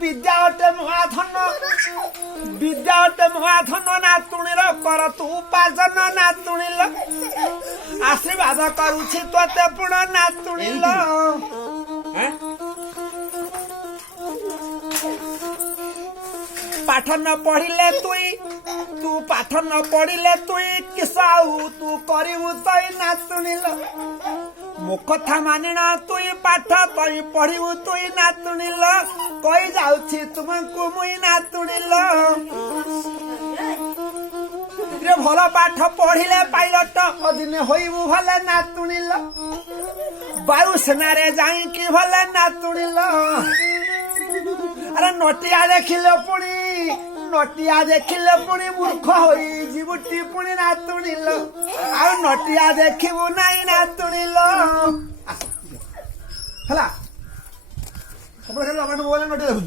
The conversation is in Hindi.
विद्या अटे महाधन विद्या अटे महाधन नातुणीर कर तू उपार्जन नातुणील आशीर्वाद करुछि तोते पुण नातुणील पाठ न पढ़िले तू पाठ न पढ़िले किसाऊ तू करू तई नातुणील मो कथा मानिण तुई पाठ तई पढ़ू तुई नातुणील कई जाउछि तुमको मुई नातुणील रे भल पाठ पढ़िले पाइलट अदिने होइबु भले नातुणील वायुसेना रे जाई कि भले नातुणील अरे नटिया देखिले पुणी नटिया देखिले पुणी मूर्ख होई जीवुटी पुणी नातुणील आ नटिया देखिबु नाही नातुणील हला सब बोले नटिया